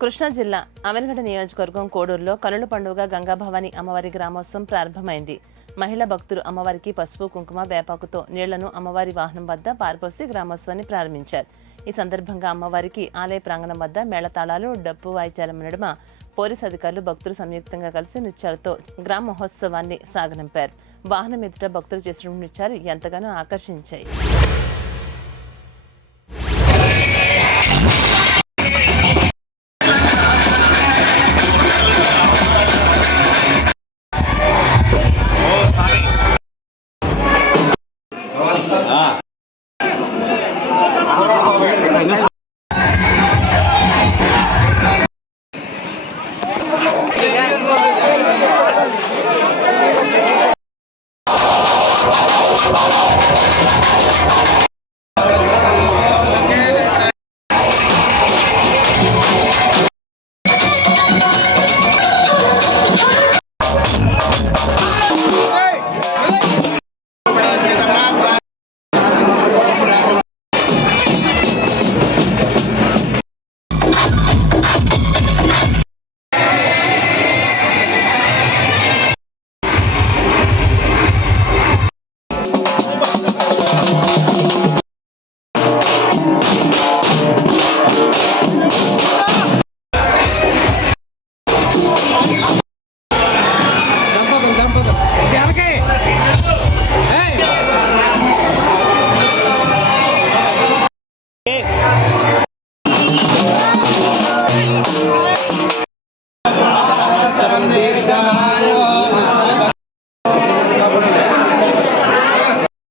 కృష్ణా జిల్లా అమీర్గఢ్ నియోజకవర్గం కోడూరులో కనుల పండుగ గంగాభవాని అమ్మవారి గ్రామోత్సవం ప్రారంభమైంది. మహిళా భక్తులు అమ్మవారికి పసుపు కుంకుమ వేపాకుతో నీళ్లను అమ్మవారి వాహనం వద్ద పారిపోసి గ్రామోత్సవాన్ని ప్రారంభించారు. ఈ సందర్భంగా అమ్మవారికి ఆలయ ప్రాంగణం వద్ద మేళతాళాలు డప్పు వాయిద్యాల నడుమ పోలీసు అధికారులు భక్తులు సంయుక్తంగా కలిసి నృత్యాలతో గ్రామ మహోత్సవాన్ని సాగనంపారు. వాహనం ఎదుట భక్తులు చేసిన నృత్యాలు ఎంతగానో ఆకర్షించాయి.